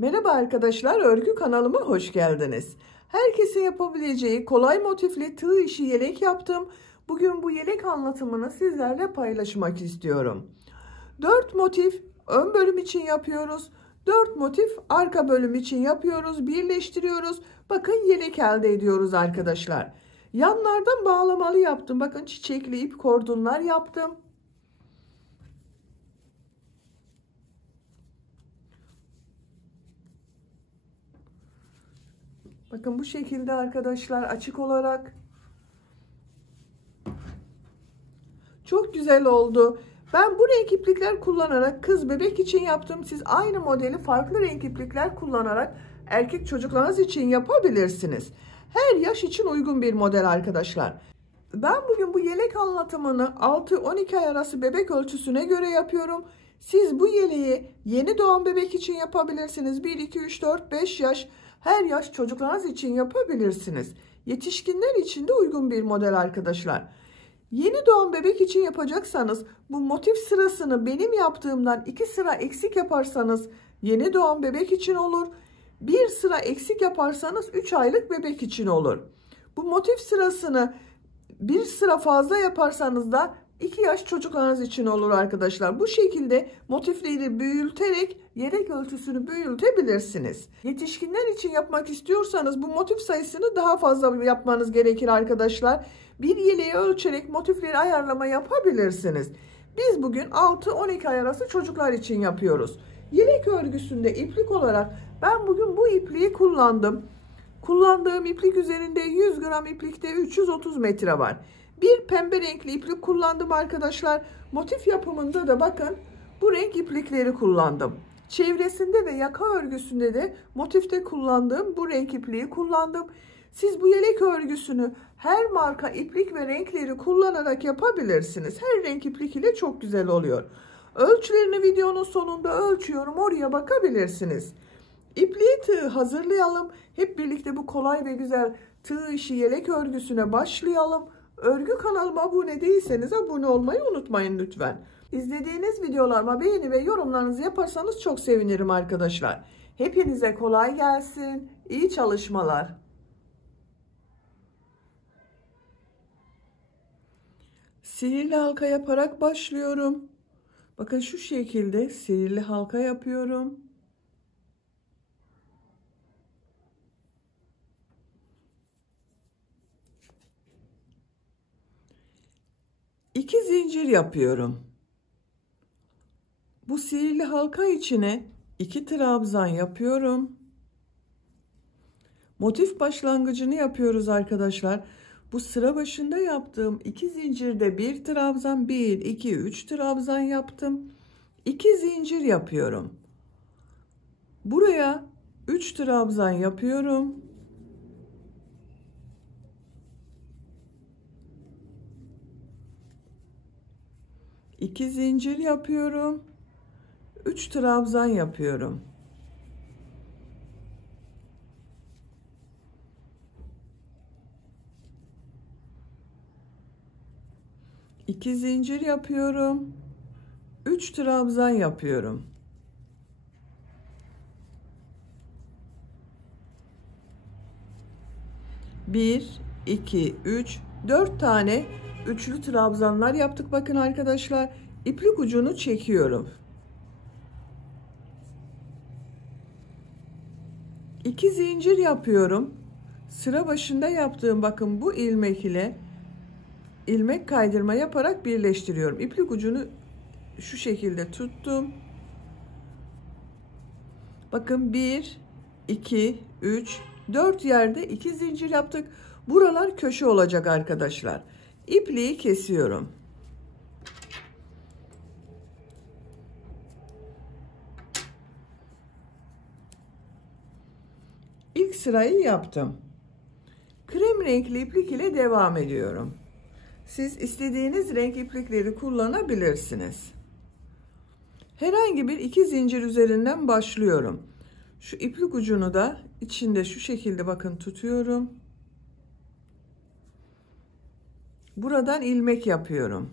Merhaba arkadaşlar, örgü kanalıma hoş geldiniz. Herkesin yapabileceği kolay motifli tığ işi yelek yaptım. Bugün bu yelek anlatımını sizlerle paylaşmak istiyorum. 4 motif ön bölüm için yapıyoruz. 4 motif arka bölüm için yapıyoruz. Birleştiriyoruz. Bakın yelek elde ediyoruz arkadaşlar. Yanlardan bağlamalı yaptım. Bakın çiçekli ip kordonlar yaptım. Bakın bu şekilde arkadaşlar, açık olarak. Çok güzel oldu. Ben bu renk iplikler kullanarak kız bebek için yaptım. Siz aynı modeli farklı renk iplikler kullanarak erkek çocuklarınız için yapabilirsiniz. Her yaş için uygun bir model arkadaşlar. Ben bugün bu yelek anlatımını 6-12 ay arası bebek ölçüsüne göre yapıyorum. Siz bu yeleği yeni doğan bebek için yapabilirsiniz. 1, 2, 3, 4, 5 yaş. Her yaş çocuklarınız için yapabilirsiniz. Yetişkinler için de uygun bir model arkadaşlar. Yeni doğan bebek için yapacaksanız bu motif sırasını benim yaptığımdan 2 sıra eksik yaparsanız yeni doğan bebek için olur. 1 sıra eksik yaparsanız 3 aylık bebek için olur. Bu motif sırasını 1 sıra fazla yaparsanız da 2 yaş çocuklarınız için olur arkadaşlar. Bu şekilde motifleri büyüterek yelek ölçüsünü büyütebilirsiniz. Yetişkinler için yapmak istiyorsanız bu motif sayısını daha fazla yapmanız gerekir arkadaşlar. Bir yeleği ölçerek motifleri ayarlama yapabilirsiniz. Biz bugün 6-12 ay arası çocuklar için yapıyoruz. Yelek örgüsünde iplik olarak ben bugün bu ipliği kullandım. Kullandığım iplik üzerinde 100 gram iplikte 330 metre var. Bir pembe renkli iplik kullandım arkadaşlar. Motif yapımında da bakın bu renk iplikleri kullandım. Çevresinde ve yaka örgüsünde de motifte kullandığım bu renk ipliği kullandım. Siz bu yelek örgüsünü her marka iplik ve renkleri kullanarak yapabilirsiniz. Her renk iplik ile çok güzel oluyor. Ölçülerini videonun sonunda ölçüyorum. Oraya bakabilirsiniz. İpliği tığ hazırlayalım. Hep birlikte bu kolay ve güzel tığ işi yelek örgüsüne başlayalım. Örgü kanalıma abone değilseniz abone olmayı unutmayın lütfen. İzlediğiniz videolarıma beğeni ve yorumlarınızı yaparsanız çok sevinirim arkadaşlar. Hepinize kolay gelsin. İyi çalışmalar. Sihirli halka yaparak başlıyorum. Bakın şu şekilde sihirli halka yapıyorum. 2 zincir yapıyorum. Bu sihirli halka içine 2 trabzan yapıyorum. Motif başlangıcını yapıyoruz arkadaşlar. Bu sıra başında yaptığım 2 zincirde 1 trabzan, 1 2 3 trabzan yaptım. 2 zincir yapıyorum. Buraya 3 trabzan yapıyorum. 2 zincir yapıyorum. 3 trabzan yapıyorum. İki zincir yapıyorum. 3 trabzan yapıyorum. Bir, iki, üç, 4 tane üçlü trabzanlar yaptık. Bakın arkadaşlar, iplik ucunu çekiyorum. 2 zincir yapıyorum. Sıra başında yaptığım bakın bu ilmek ile ilmek kaydırma yaparak birleştiriyorum. İplik ucunu şu şekilde tuttum. Bakın 1 2 3 4 yerde 2 zincir yaptık. Buralar köşe olacak arkadaşlar. İpliği kesiyorum. İlk sırayı yaptım. Krem renkli iplik ile devam ediyorum. Siz istediğiniz renk iplikleri kullanabilirsiniz. Herhangi bir 2 zincir üzerinden başlıyorum. Şu iplik ucunu da içinde şu şekilde bakın tutuyorum. Buradan ilmek yapıyorum.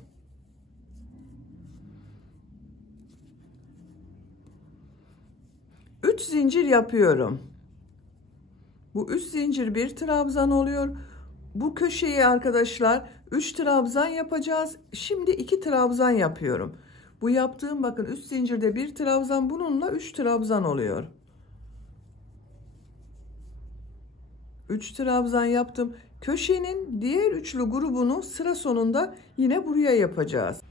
3 3 zincir yapıyorum. Bu 3 zincir bir trabzan oluyor. Bu köşeyi arkadaşlar 3 trabzan yapacağız. Şimdi 2 trabzan yapıyorum. Bu yaptığım bakın 3 zincirde bir trabzan, bununla 3 trabzan oluyor. 3 trabzan yaptım. Köşenin diğer üçlü grubunu sıra sonunda yine buraya yapacağız.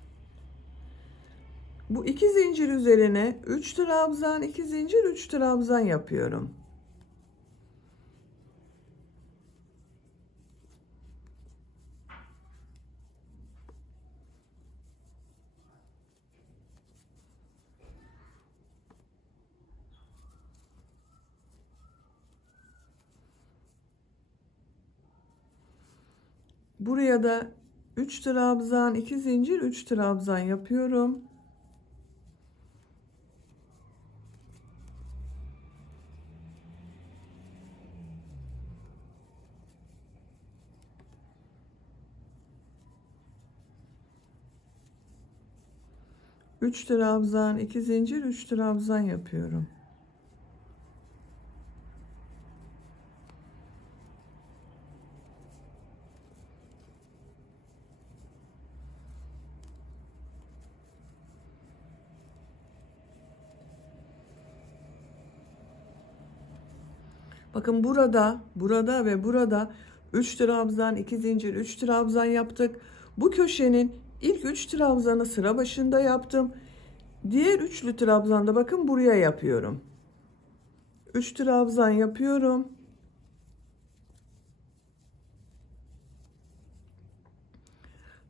Bu 2 zincir üzerine 3 trabzan, 2 zincir, 3 trabzan yapıyorum. Buraya da 3 trabzan, 2 zincir, 3 trabzan yapıyorum. Üç trabzan, 2 zincir, 3 trabzan yapıyorum. Bakın burada ve burada 3 trabzan, 2 zincir, 3 trabzan yaptık. Bu köşenin ilk 3 trabzanı sıra başında yaptım. Diğer üçlü trabzanda bakın buraya yapıyorum. 3 trabzan yapıyorum.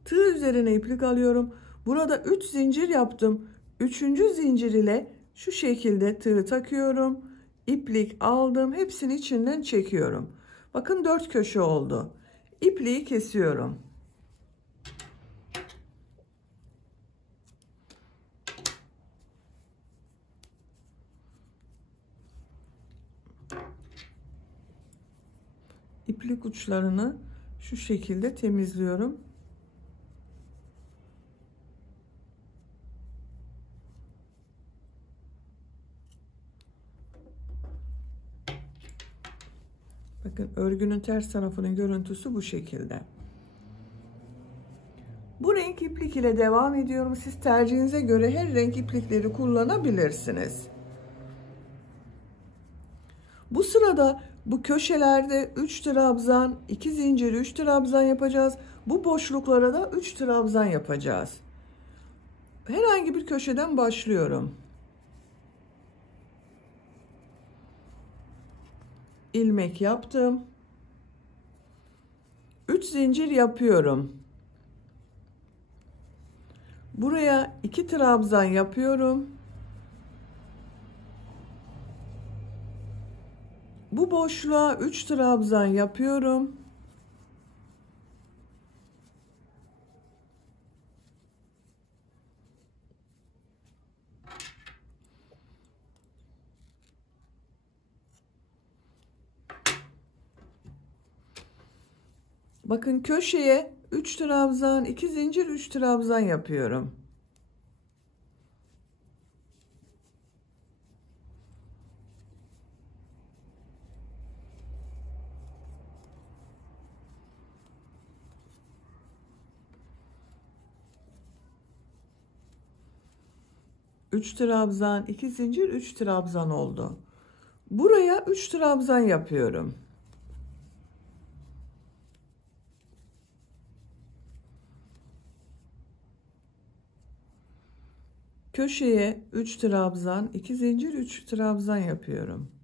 Tığ üzerine iplik alıyorum. Burada 3 zincir yaptım. 3. zincir ile şu şekilde tığı takıyorum. İplik aldım. Hepsini içinden çekiyorum. Bakın 4 köşe oldu. İpliği kesiyorum. İplik uçlarını şu şekilde temizliyorum. Bakın örgünün ters tarafının görüntüsü bu şekilde. Bu renk iplik ile devam ediyorum. Siz tercihinize göre her renk iplikleri kullanabilirsiniz. Bu sırada bu köşelerde 3 trabzan, 2 zincir, 3 trabzan yapacağız. Bu boşluklara da 3 trabzan yapacağız. Herhangi bir köşeden başlıyorum. İlmek yaptım. 3 zincir yapıyorum. Buraya 2 trabzan yapıyorum. Bu boşluğa 3 trabzan yapıyorum. Bakın köşeye 3 trabzan, 2 zincir, 3 trabzan yapıyorum. Üç trabzan, 2 zincir, 3 trabzan oldu. Buraya 3 trabzan yapıyorum. Köşeye 3 trabzan, 2 zincir, 3 trabzan yapıyorum.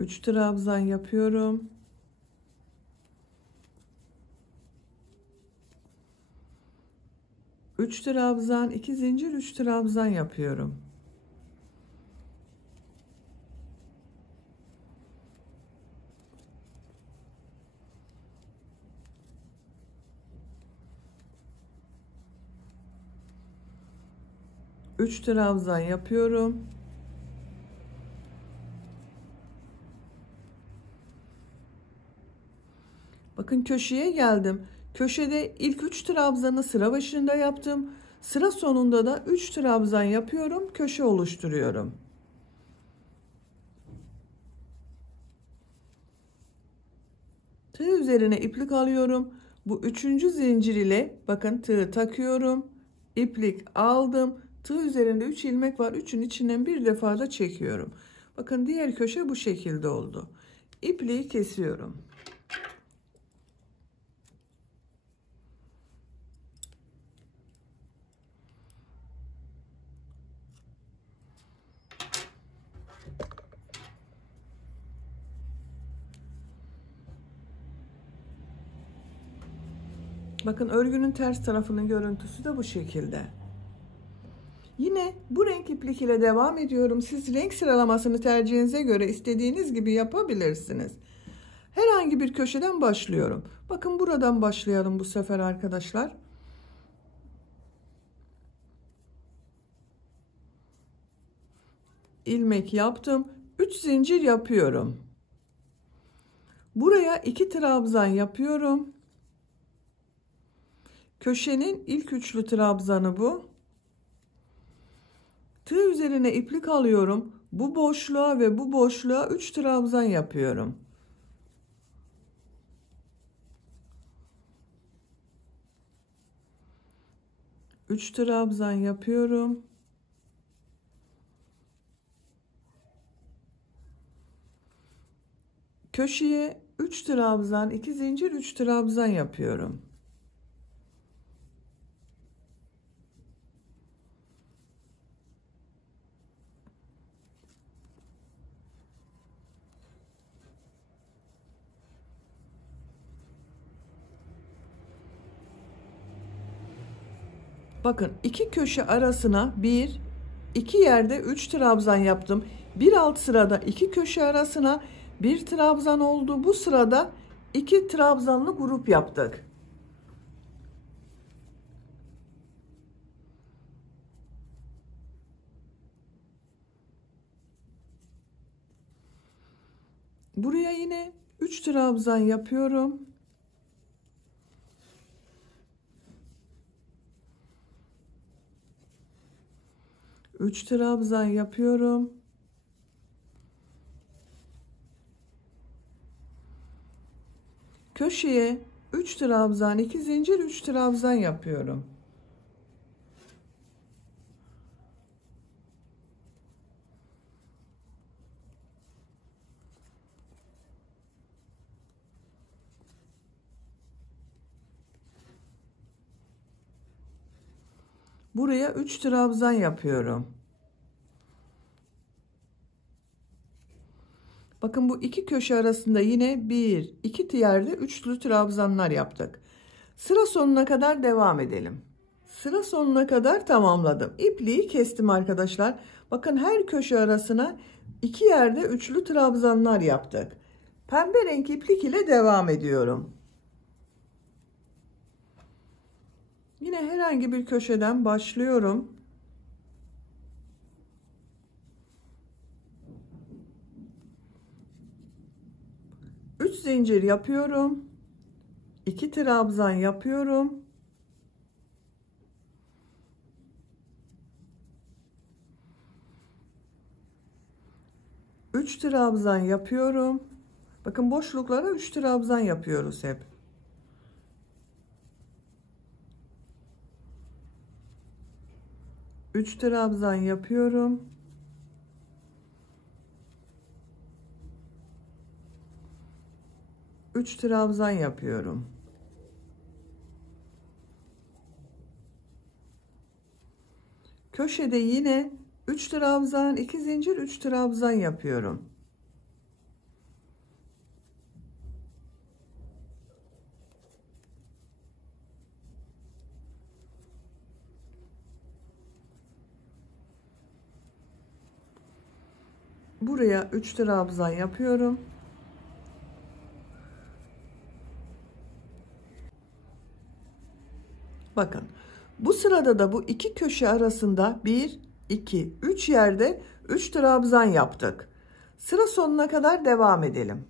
Üç trabzan yapıyorum. Üç trabzan, 2 zincir, 3 trabzan yapıyorum. Üç trabzan yapıyorum. Bakın köşeye geldim. Köşede ilk 3 trabzanı sıra başında yaptım. Sıra sonunda da 3 trabzan yapıyorum. Köşe oluşturuyorum. Tığ üzerine iplik alıyorum. Bu 3. zincir ile bakın tığı takıyorum. İplik aldım. Tığ üzerinde 3 ilmek var. 3'ün içinden bir defa da çekiyorum. Bakın diğer köşe bu şekilde oldu. İpliği kesiyorum. Bakın örgünün ters tarafının görüntüsü de bu şekilde. Yine bu renk iplik ile devam ediyorum. Siz renk sıralamasını tercihinize göre istediğiniz gibi yapabilirsiniz. Herhangi bir köşeden başlıyorum. Bakın buradan başlayalım bu sefer arkadaşlar. İlmek yaptım. 3 zincir yapıyorum. Buraya 2 trabzan yapıyorum. Köşenin ilk üçlü trabzanı bu. Tığ üzerine iplik alıyorum. Bu boşluğa ve bu boşluğa 3 trabzan yapıyorum. Üç trabzan yapıyorum. Köşeye 3 trabzan, 2 zincir, 3 trabzan yapıyorum. Bakın iki köşe arasına iki yerde 3 trabzan yaptım. Bir alt sırada iki köşe arasına bir trabzan oldu. Bu sırada 2 trabzanlı grup yaptık. Buraya yine 3 trabzan yapıyorum. Üç trabzan yapıyorum. Köşeye 3 trabzan, 2 zincir, 3 trabzan yapıyorum. Buraya 3 trabzan yapıyorum. Bakın bu iki köşe arasında yine bir, iki yerde üçlü trabzanlar yaptık. Sıra sonuna kadar devam edelim. Sıra sonuna kadar tamamladım. İpliği kestim arkadaşlar. Bakın her köşe arasına iki yerde üçlü trabzanlar yaptık. Pembe renk iplik ile devam ediyorum. Yine herhangi bir köşeden başlıyorum. Üç zincir yapıyorum. 2 trabzan yapıyorum. Üç trabzan yapıyorum. Bakın boşluklara 3 trabzan yapıyoruz hep. Üç trabzan yapıyorum. Üç trabzan yapıyorum. Köşede yine 3 trabzan, 2 zincir, 3 trabzan yapıyorum. Buraya 3 trabzan yapıyorum. Bakın bu sırada da bu iki köşe arasında 1, 2, 3 yerde 3 trabzan yaptık. Sıra sonuna kadar devam edelim.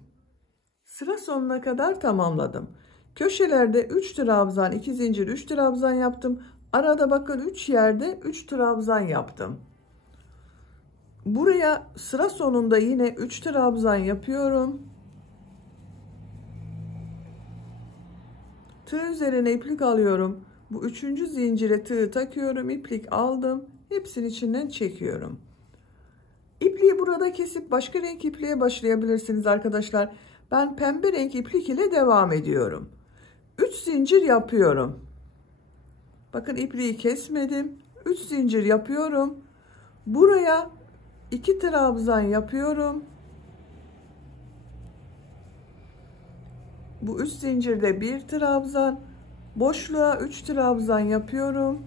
Sıra sonuna kadar tamamladım. Köşelerde 3 trabzan, 2 zincir, 3 trabzan yaptım. Arada bakın 3 yerde 3 trabzan yaptım. Buraya sıra sonunda yine 3 trabzan yapıyorum. Tığ üzerine iplik alıyorum. Bu 3. zincire tığ takıyorum. İplik aldım. Hepsinin içinden çekiyorum. İpliği burada kesip başka renk ipliğe başlayabilirsiniz arkadaşlar. Ben pembe renk iplik ile devam ediyorum. 3 zincir yapıyorum. Bakın ipliği kesmedim. 3 zincir yapıyorum. Buraya 2 trabzan yapıyorum. Bu 3 zincirde 1 trabzan. Boşluğa 3 trabzan yapıyorum.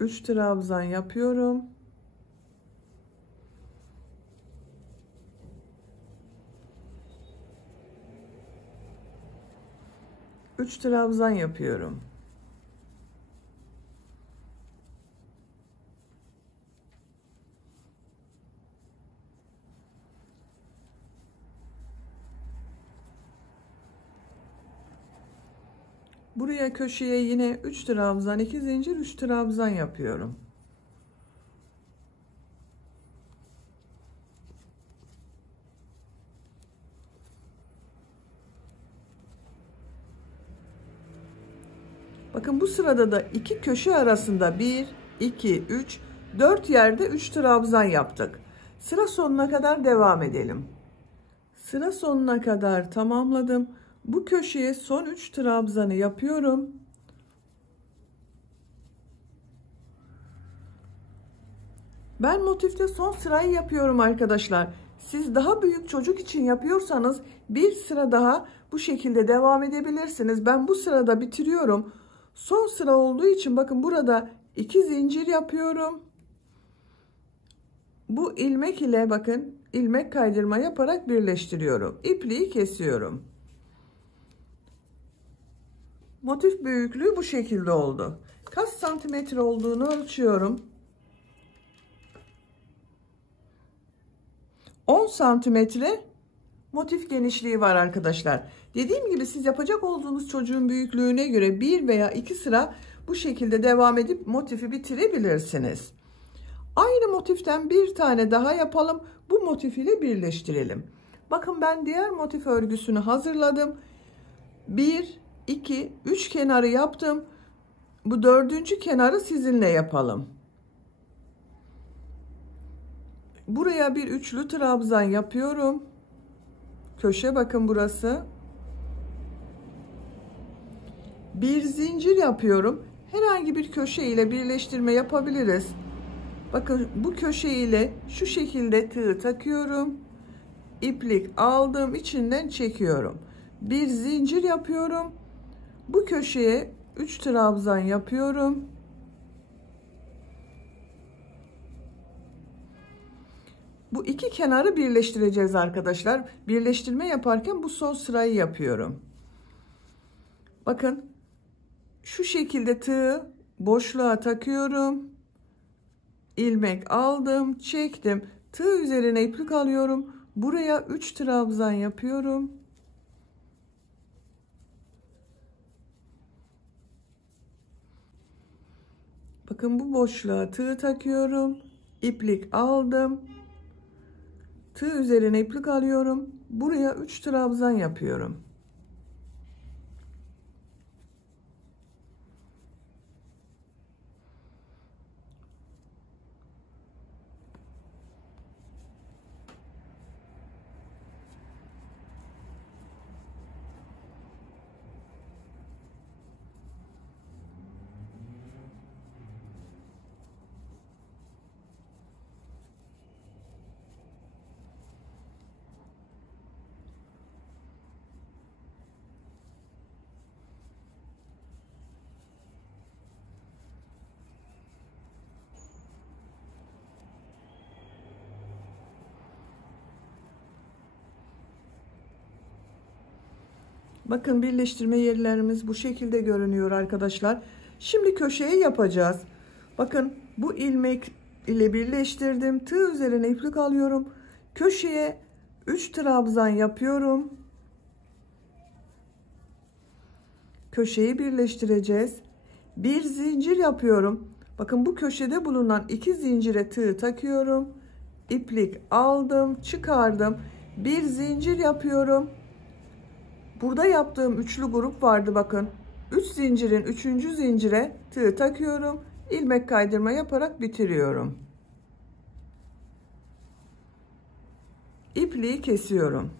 Üç trabzan yapıyorum. Üç trabzan yapıyorum. Buraya köşeye yine 3 trabzan, 2 zincir, 3 trabzan yapıyorum. Bakın bu sırada da iki köşe arasında 1, 2, 3, 4 yerde 3 trabzan yaptık. Sıra sonuna kadar devam edelim. Sıra sonuna kadar tamamladım. Bu köşeye son 3 trabzanı yapıyorum. Ben motifte son sırayı yapıyorum arkadaşlar. Siz daha büyük çocuk için yapıyorsanız bir sıra daha bu şekilde devam edebilirsiniz. Ben bu sırada bitiriyorum. Son sıra olduğu için bakın burada 2 zincir yapıyorum. Bu ilmek ile bakın ilmek kaydırma yaparak birleştiriyorum. İpliği kesiyorum. Motif büyüklüğü bu şekilde oldu. Kaç santimetre olduğunu ölçüyorum. 10 santimetre motif genişliği var arkadaşlar. Dediğim gibi siz yapacak olduğunuz çocuğun büyüklüğüne göre bir veya iki sıra bu şekilde devam edip motifi bitirebilirsiniz. Aynı motiften bir tane daha yapalım. Bu motif ile birleştirelim. Bakın ben diğer motif örgüsünü hazırladım. 1, 2, 3 kenarı yaptım. Bu dördüncü kenarı sizinle yapalım. Buraya bir üçlü trabzan yapıyorum. Köşe bakın burası. Bir zincir yapıyorum. Herhangi bir köşe ile birleştirme yapabiliriz. Bakın bu köşe ile şu şekilde tığ takıyorum. İplik aldım, içinden çekiyorum. Bir zincir yapıyorum. Bu köşeye 3 trabzan yapıyorum. Bu iki kenarı birleştireceğiz arkadaşlar. Birleştirme yaparken bu son sırayı yapıyorum. Bakın şu şekilde tığı boşluğa takıyorum. İlmek aldım, çektim. Tığ üzerine iplik alıyorum. Buraya 3 trabzan yapıyorum. Bakın bu boşluğa tığ takıyorum. İplik aldım. Tığ üzerine iplik alıyorum. Buraya 3 trabzan yapıyorum. Bakın birleştirme yerlerimiz bu şekilde görünüyor arkadaşlar. Şimdi köşeyi yapacağız. Bakın bu ilmek ile birleştirdim. Tığ üzerine iplik alıyorum. Köşeye 3 trabzan yapıyorum. Köşeyi birleştireceğiz. Bir zincir yapıyorum. Bakın bu köşede bulunan 2 zincire tığ takıyorum. İplik aldım, çıkardım. Bir zincir yapıyorum. Burada yaptığım üçlü grup vardı bakın. 3 zincirin 3. zincire tığ takıyorum. İlmek kaydırma yaparak bitiriyorum. İpliği kesiyorum.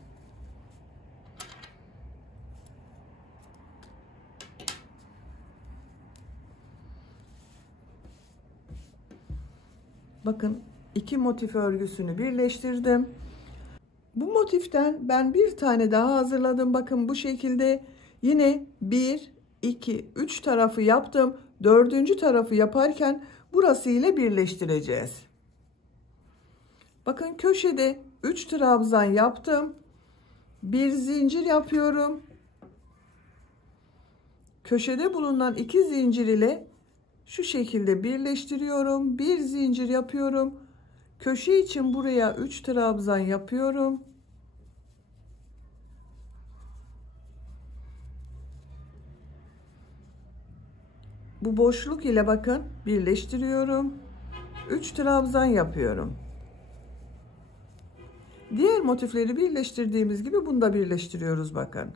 Bakın 2 motif örgüsünü birleştirdim. Bu motiften ben bir tane daha hazırladım. Bakın bu şekilde yine 1, 2, 3 tarafı yaptım. 4. tarafı yaparken burası ile birleştireceğiz. Bakın köşede 3 trabzan yaptım. Bir zincir yapıyorum. Köşede bulunan 2 zincir ile şu şekilde birleştiriyorum. Bir zincir yapıyorum. Köşe için buraya 3 trabzan yapıyorum. Bu boşluk ile bakın birleştiriyorum. 3 trabzan yapıyorum. Diğer motifleri birleştirdiğimiz gibi bunu da birleştiriyoruz bakın.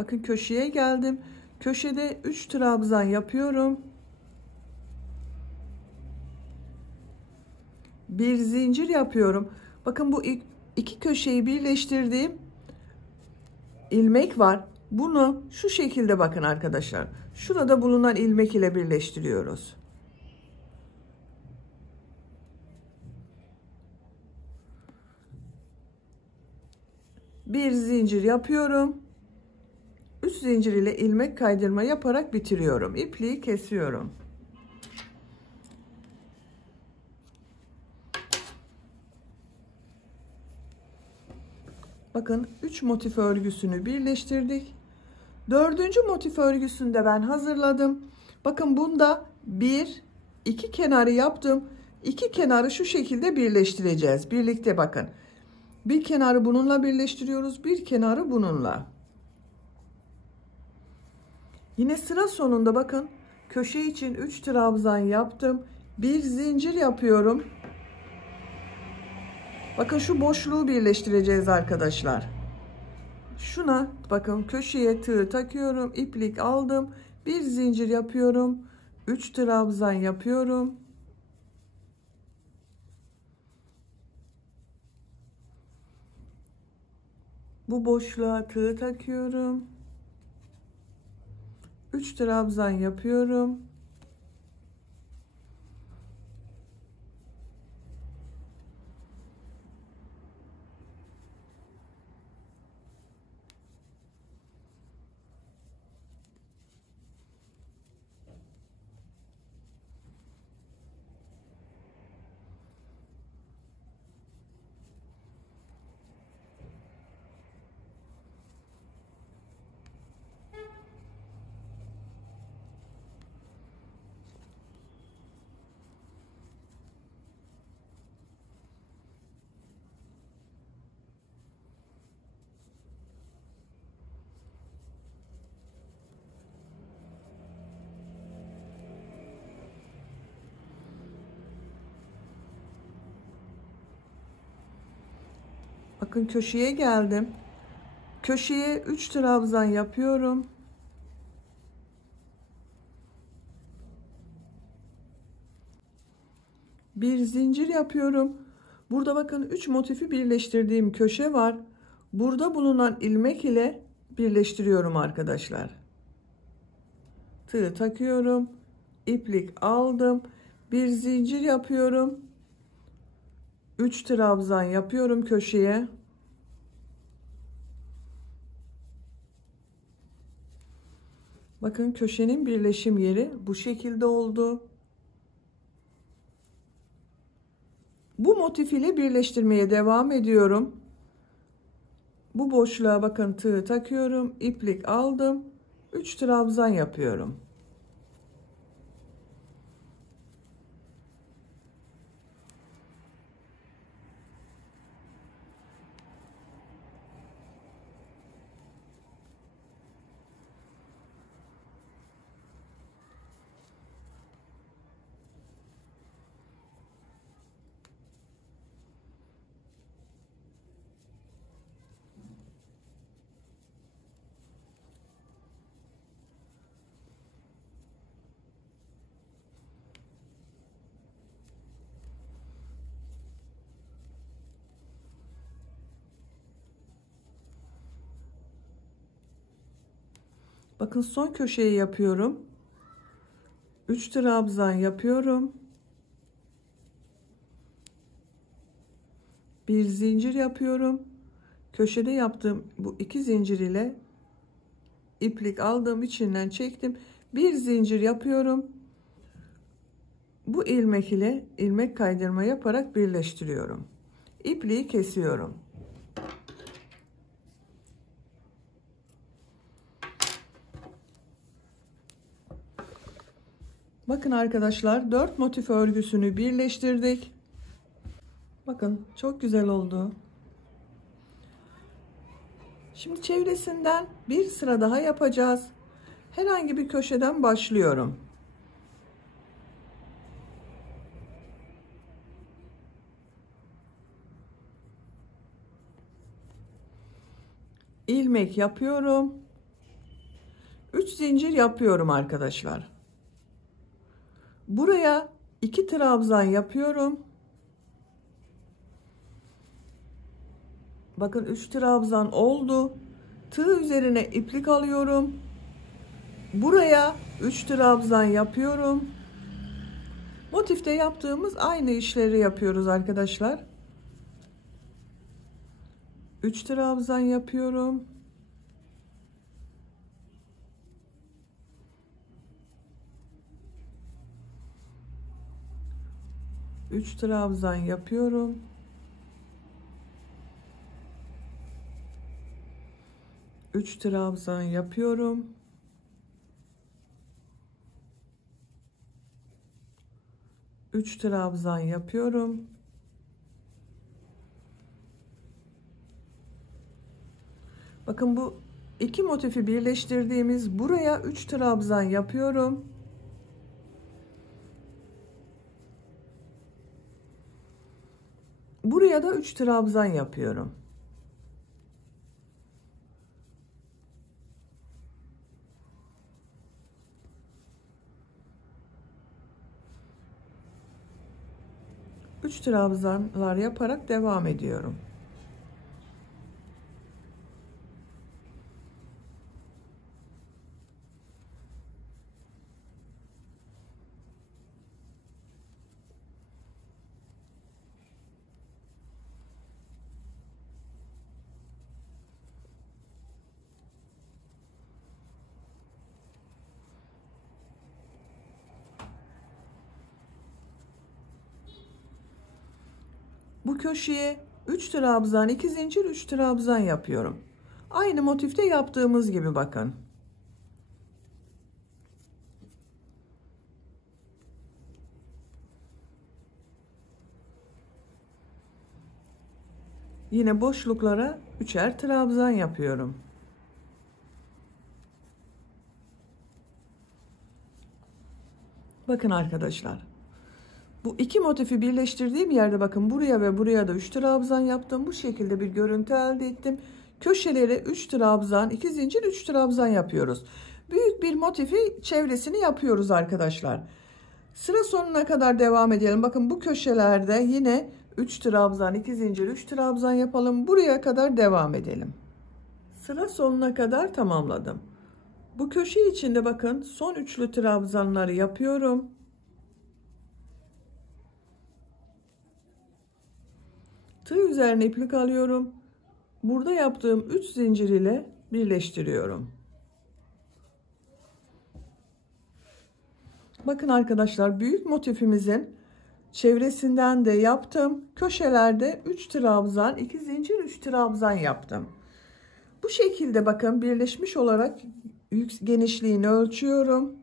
Bakın köşeye geldim. Köşede 3 trabzan yapıyorum. Bir zincir yapıyorum. Bakın bu iki köşeyi birleştirdiğim ilmek var. Bunu şu şekilde bakın arkadaşlar. Şurada bulunan ilmek ile birleştiriyoruz. Bir zincir yapıyorum. 3 zincir ile ilmek kaydırma yaparak bitiriyorum. İpliği kesiyorum. Bakın 3 motif örgüsünü birleştirdik. 4. motif örgüsünü de ben hazırladım. Bakın bunda 1, 2 kenarı yaptım. 2 kenarı şu şekilde birleştireceğiz. Birlikte bakın. Bir kenarı bununla birleştiriyoruz. Bir kenarı bununla. Yine sıra sonunda bakın köşe için 3 trabzan yaptım. Bir zincir yapıyorum. Bakın şu boşluğu birleştireceğiz arkadaşlar. Şuna bakın köşeye tığ takıyorum. İplik aldım. Bir zincir yapıyorum. 3 trabzan yapıyorum. Bu boşluğa tığ takıyorum. 3 trabzan yapıyorum. Bakın köşeye geldim. Köşeye 3 trabzan yapıyorum. Bir zincir yapıyorum. Burada bakın 3 motifi birleştirdiğim köşe var. Burada bulunan ilmek ile birleştiriyorum arkadaşlar. Tığ takıyorum. İplik aldım. Bir zincir yapıyorum. 3 trabzan yapıyorum köşeye. Bakın köşenin birleşim yeri bu şekilde oldu. Bu motif ile birleştirmeye devam ediyorum. Bu boşluğa bakın tığ takıyorum. İplik aldım. 3 trabzan yapıyorum. Bakın son köşeyi yapıyorum. 3 trabzan yapıyorum. Bir zincir yapıyorum. Köşede yaptığım bu 2 zincir ile iplik aldığım içinden çektim. Bir zincir yapıyorum. Bu ilmek ile ilmek kaydırma yaparak birleştiriyorum. İpliği kesiyorum. Bakın arkadaşlar 4 motif örgüsünü birleştirdik. Bakın çok güzel oldu. Şimdi çevresinden bir sıra daha yapacağız. Herhangi bir köşeden başlıyorum. İlmek yapıyorum. 3 zincir yapıyorum arkadaşlar. Buraya 2 trabzan yapıyorum. Bakın 3 trabzan oldu. Tığ üzerine iplik alıyorum. Buraya 3 trabzan yapıyorum. Motifte yaptığımız aynı işleri yapıyoruz arkadaşlar. 3 trabzan yapıyorum. Üç trabzan yapıyorum. Üç trabzan yapıyorum. Üç trabzan yapıyorum. Bakın bu iki motifi birleştirdiğimiz buraya 3 trabzan yapıyorum. Buraya da 3 trabzan yapıyorum. Üç trabzanlar yaparak devam ediyorum. Bu köşeye 3 trabzan, 2 zincir, 3 trabzan yapıyorum. Aynı motifte yaptığımız gibi bakın. Yine boşluklara 3'er trabzan yapıyorum. Bakın arkadaşlar. Bu iki motifi birleştirdiğim yerde bakın buraya ve buraya da 3 trabzan yaptım. Bu şekilde bir görüntü elde ettim. Köşelere 3 trabzan, 2 zincir, 3 trabzan yapıyoruz. Büyük bir motifi çevresini yapıyoruz arkadaşlar. Sıra sonuna kadar devam edelim. Bakın bu köşelerde yine 3 trabzan, 2 zincir, 3 trabzan yapalım. Buraya kadar devam edelim. Sıra sonuna kadar tamamladım. Bu köşe içinde bakın son üçlü trabzanları yapıyorum. Tığ üzerine iplik alıyorum. Burada yaptığım 3 zincir ile birleştiriyorum. Bakın arkadaşlar, büyük motifimizin çevresinden de yaptım. Köşelerde 3 trabzan, 2 zincir, 3 trabzan yaptım. Bu şekilde bakın birleşmiş olarak genişliğini ölçüyorum.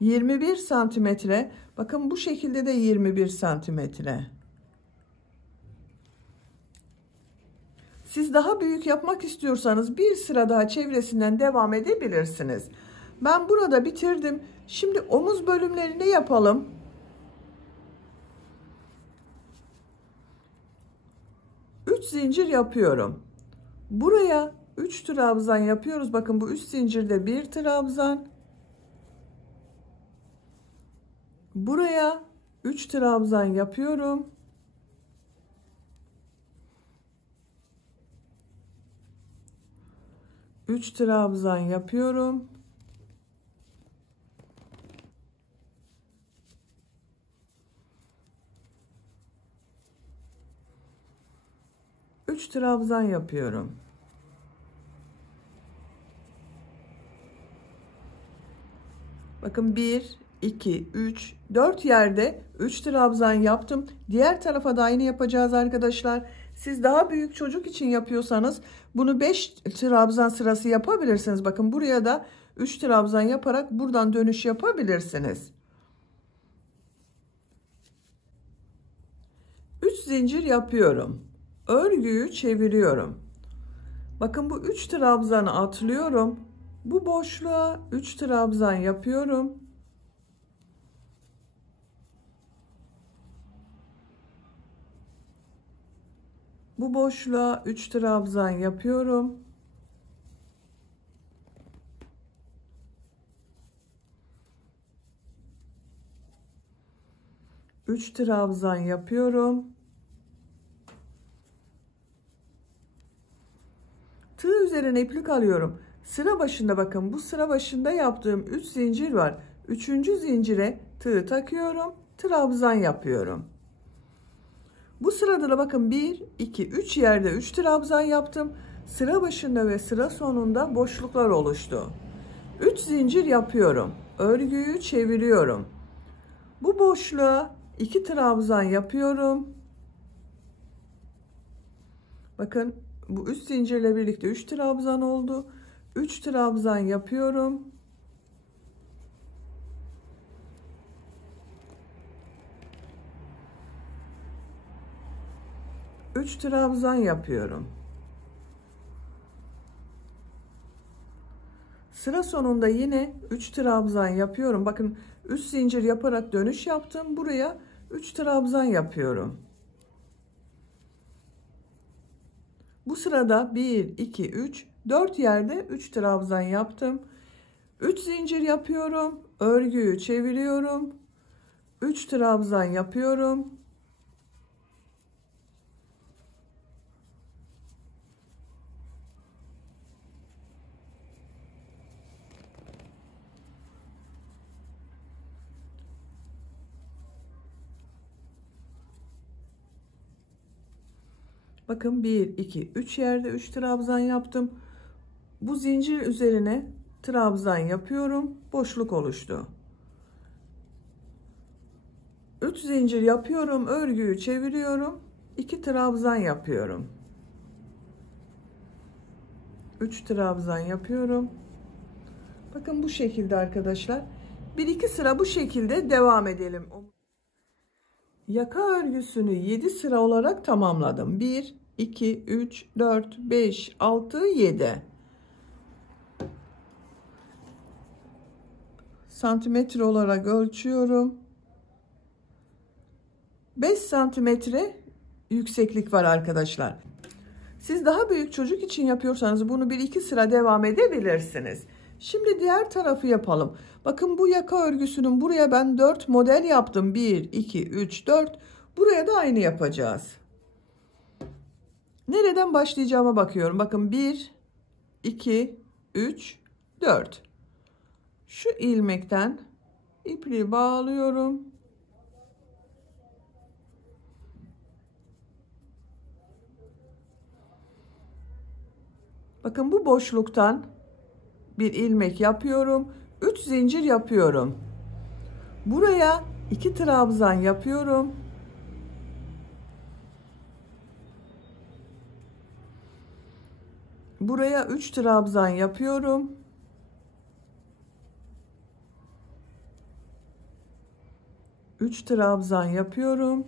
21 santimetre. Bakın bu şekilde de 21 santimetre. Siz daha büyük yapmak istiyorsanız bir sıra daha çevresinden devam edebilirsiniz. Ben burada bitirdim. Şimdi omuz bölümlerini yapalım. Üç zincir yapıyorum. Buraya 3 trabzan yapıyoruz. Bakın bu 3 zincirde 1 trabzan. Buraya 3 trabzan yapıyorum. Üç trabzan yapıyorum. Üç trabzan yapıyorum. Bakın 1, 2, 3, 4 yerde 3 trabzan yaptım. Diğer tarafa da aynı yapacağız arkadaşlar. Siz daha büyük çocuk için yapıyorsanız bunu 5 trabzan sırası yapabilirsiniz. Bakın buraya da 3 trabzan yaparak buradan dönüş yapabilirsiniz. 3 zincir yapıyorum. Örgüyü çeviriyorum. Bakın bu 3 trabzanı atlıyorum. Bu boşluğa 3 trabzan yapıyorum. Bu boşluğa 3 trabzan yapıyorum. Üç trabzan yapıyorum. Tığ üzerine iplik alıyorum. Sıra başında bakın, bu sıra başında yaptığım 3 zincir var. 3. zincire tığ takıyorum. Trabzan yapıyorum. Bu sırada da bakın 1, 2, 3 yerde 3 trabzan yaptım. Sıra başında ve sıra sonunda boşluklar oluştu. 3 zincir yapıyorum. Örgüyü çeviriyorum. Bu boşluğa 2 trabzan yapıyorum. Bakın bu 3 zincirle birlikte 3 trabzan oldu. 3 trabzan yapıyorum. Üç trabzan yapıyorum. Sıra sonunda yine 3 trabzan yapıyorum. Bakın 3 zincir yaparak dönüş yaptım. Buraya 3 trabzan yapıyorum. Bu sırada 1, 2, 3, 4 yerde 3 trabzan yaptım. 3 zincir yapıyorum. Örgüyü çeviriyorum. 3 trabzan yapıyorum. Bakın 1, 2, 3 yerde 3 trabzan yaptım. Bu zincir üzerine trabzan yapıyorum. Boşluk oluştu. 3 zincir yapıyorum. Örgüyü çeviriyorum. 2 trabzan yapıyorum. 3 trabzan yapıyorum. Bakın bu şekilde arkadaşlar. 1-2 sıra bu şekilde devam edelim. Yaka örgüsünü 7 sıra olarak tamamladım. 1, 2, 3, 4, 5, 6, 7. Santimetre olarak ölçüyorum. 5 santimetre yükseklik var arkadaşlar. Siz daha büyük çocuk için yapıyorsanız bunu 1-2 sıra devam edebilirsiniz. Şimdi diğer tarafı yapalım. Bakın bu yaka örgüsünün buraya ben 4 model yaptım. 1, 2, 3, 4. Buraya da aynı yapacağız. Nereden başlayacağıma bakıyorum. Bakın 1, 2, 3, 4. Şu ilmekten ipliği bağlıyorum. Bakın bu boşluktan bir ilmek yapıyorum. 3 zincir yapıyorum. Buraya 2 trabzan yapıyorum. Buraya 3 trabzan yapıyorum. Üç trabzan yapıyorum.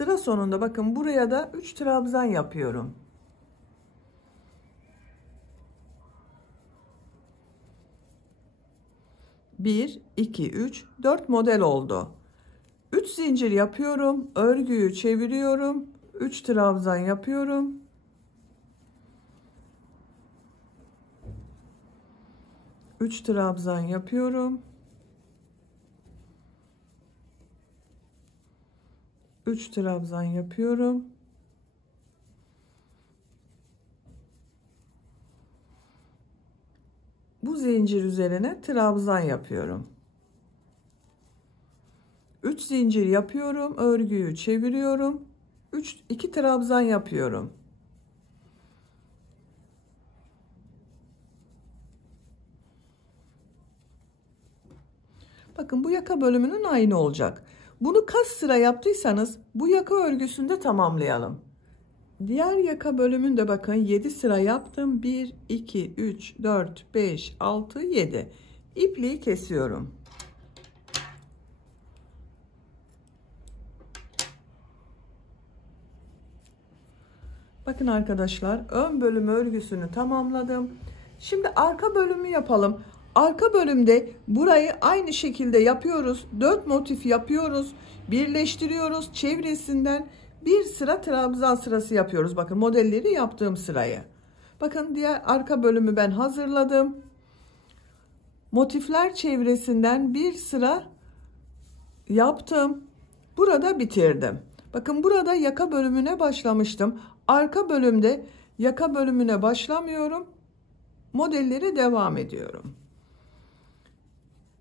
Sıra sonunda bakın buraya da 3 trabzan yapıyorum. Bir, iki, üç, 4 model oldu. 3 zincir yapıyorum. Örgüyü çeviriyorum. 3 trabzan yapıyorum. Üç trabzan yapıyorum. 3 trabzan yapıyorum. Bu zincir üzerine trabzan yapıyorum. 3 zincir yapıyorum. Örgüyü çeviriyorum. 2 trabzan yapıyorum. Bakın bu yaka bölümünün aynı olacak. Bunu kaç sıra yaptıysanız bu yaka örgüsünde tamamlayalım. Diğer yaka bölümünde bakın 7 sıra yaptım. 1, 2, 3, 4, 5, 6, 7. İpliği kesiyorum. Bakın arkadaşlar ön bölüm örgüsünü tamamladım. Şimdi arka bölümü yapalım. Arka bölümde burayı aynı şekilde yapıyoruz. 4 motif yapıyoruz. Birleştiriyoruz. Çevresinden bir sıra trabzan sırası yapıyoruz. Bakın modelleri yaptığım sırayı. Bakın diğer arka bölümü ben hazırladım. Motifler çevresinden bir sıra yaptım. Burada bitirdim. Bakın burada yaka bölümüne başlamıştım. Arka bölümde yaka bölümüne başlamıyorum. Modelleri devam ediyorum.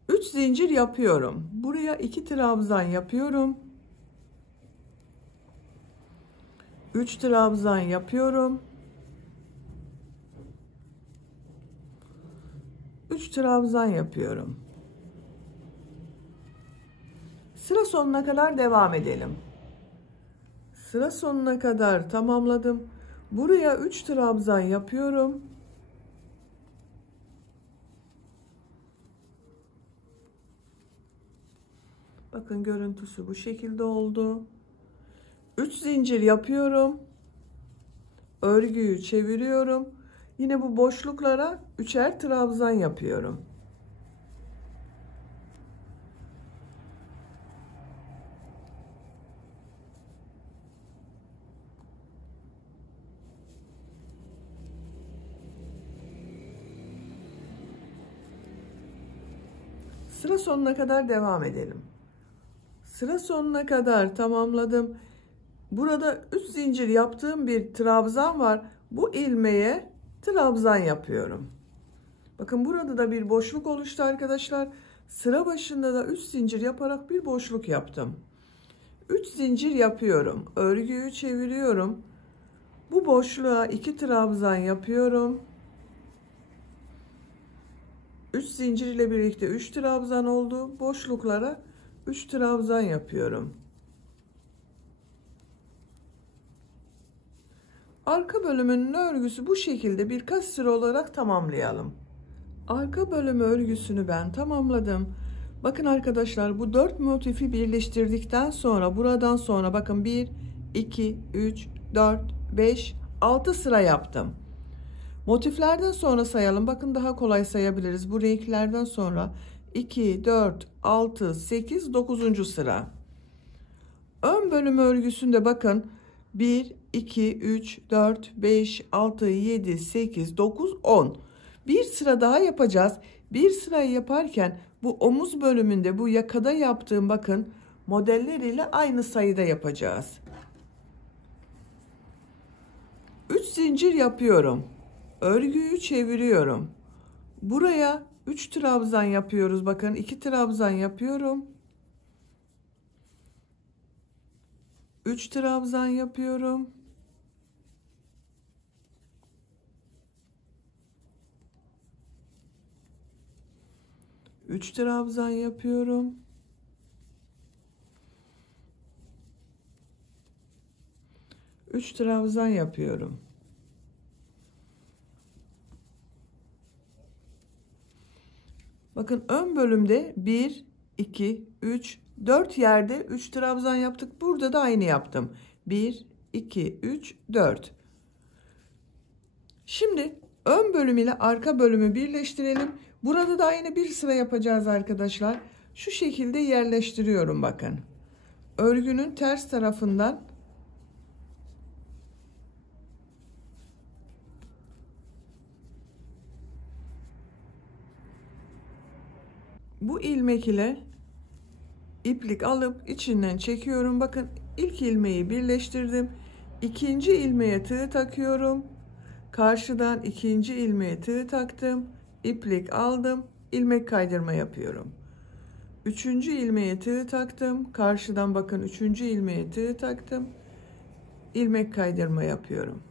3 zincir yapıyorum. Buraya 2 trabzan yapıyorum. 3 trabzan yapıyorum. 3 trabzan yapıyorum. Sıra sonuna kadar devam edelim. Sıra sonuna kadar tamamladım. Buraya 3 trabzan yapıyorum. Bakın görüntüsü bu şekilde oldu. 3 zincir yapıyorum. Örgüyü çeviriyorum. Yine bu boşluklara 3'er trabzan yapıyorum. Sıra sonuna kadar devam edelim. Sıra sonuna kadar tamamladım. Burada 3 zincir yaptığım bir trabzan var. Bu ilmeğe trabzan yapıyorum. Bakın burada da bir boşluk oluştu arkadaşlar. Sıra başında da 3 zincir yaparak bir boşluk yaptım. 3 zincir yapıyorum. Örgüyü çeviriyorum. Bu boşluğa 2 trabzan yapıyorum. 3 zincir ile birlikte 3 trabzan oldu. Boşluklara 3 trabzan yapıyorum. Arka bölümünün örgüsü bu şekilde birkaç sıra olarak tamamlayalım. Arka bölümü örgüsünü ben tamamladım. Bakın arkadaşlar bu 4 motifi birleştirdikten sonra buradan sonra bakın 1, 2, 3, 4, 5, 6 sıra yaptım. Motiflerden sonra sayalım. Bakın daha kolay sayabiliriz. Bu renklerden sonra 2, 4, 6, 8, 9. sıra. Ön bölüm örgüsünde bakın 1, 2, 3, 4, 5, 6, 7, 8, 9, 10. Bir sıra daha yapacağız. Bir sırayı yaparken bu omuz bölümünde bu yakada yaptığım bakın modeller ile aynı sayıda yapacağız. 3 zincir yapıyorum. Örgüyü çeviriyorum. Buraya 3 trabzan yapıyoruz. Bakın 2 trabzan yapıyorum. 3 trabzan yapıyorum. Üç trabzan yapıyorum. Üç trabzan yapıyorum. Bakın ön bölümde 1, 2, 3, 4 yerde 3 trabzan yaptık. Burada da aynı yaptım. 1, 2, 3, 4. Şimdi ön bölüm ile arka bölümü birleştirelim. Burada da aynı bir sıra yapacağız arkadaşlar. Şu şekilde yerleştiriyorum bakın. Örgünün ters tarafından bu ilmek ile iplik alıp içinden çekiyorum. Bakın ilk ilmeği birleştirdim. İkinci ilmeğe tığ takıyorum. Karşıdan ikinci ilmeğe tığ taktım. İplik aldım. İlmek kaydırma yapıyorum. Üçüncü ilmeğe tığ taktım. Karşıdan bakın üçüncü ilmeğe tığ taktım. İlmek kaydırma yapıyorum.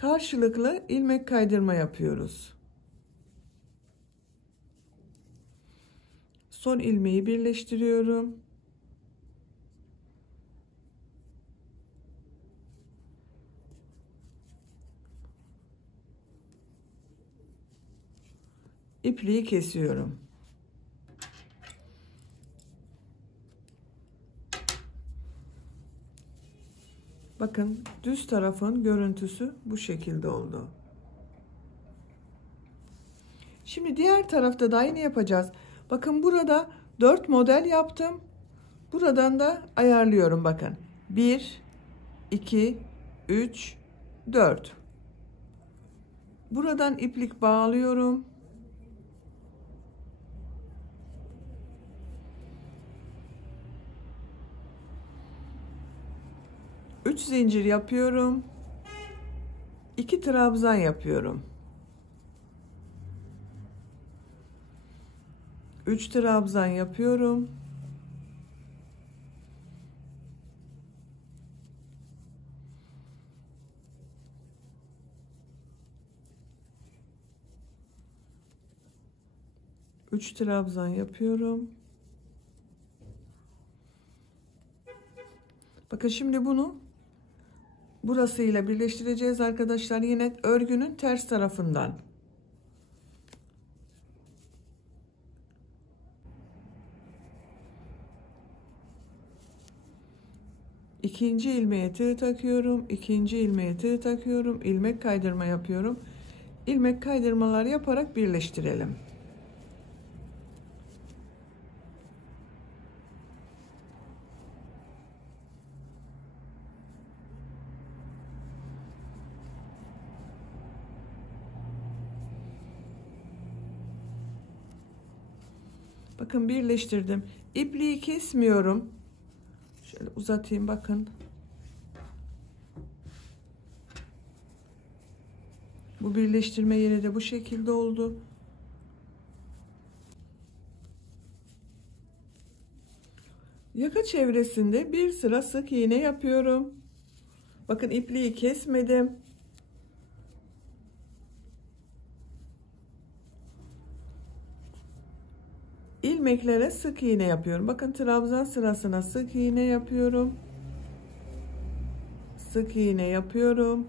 Karşılıklı ilmek kaydırma yapıyoruz. Son ilmeği birleştiriyorum. İpliği kesiyorum. Bakın düz tarafın görüntüsü bu şekilde oldu. Şimdi diğer tarafta da aynı yapacağız. Bakın burada 4 model yaptım. Buradan da ayarlıyorum bakın. 1, 2, 3, 4. Buradan iplik bağlıyorum. Üç zincir yapıyorum. 2 trabzan yapıyorum. 3 trabzan yapıyorum. Üç trabzan yapıyorum. Bakın şimdi bunu burasıyla birleştireceğiz arkadaşlar. Yine örgünün ters tarafından. İkinci ilmeğe tığ takıyorum. İkinci ilmeğe tığ takıyorum. İlmek kaydırma yapıyorum. İlmek kaydırmalar yaparak birleştirelim. Bakın birleştirdim. İpliği kesmiyorum. Şöyle uzatayım bakın. Bu birleştirme yeri de bu şekilde oldu. Yaka çevresinde bir sıra sık iğne yapıyorum. Bakın ipliği kesmedim. İlmeklere sık iğne yapıyorum. Bakın trabzan sırasına sık iğne yapıyorum. Sık iğne yapıyorum.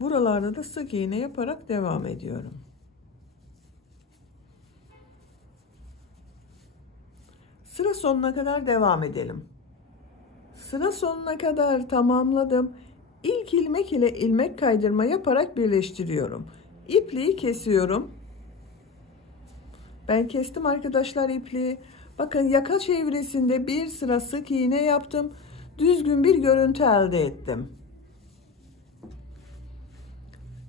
Buralarda da sık iğne yaparak devam ediyorum. Sıra sonuna kadar devam edelim. Sıra sonuna kadar tamamladım. İlk ilmek ile ilmek kaydırma yaparak birleştiriyorum. İpliği kesiyorum. Ben kestim arkadaşlar ipliği. Bakın yaka çevresinde bir sıra sık iğne yaptım. Düzgün bir görüntü elde ettim.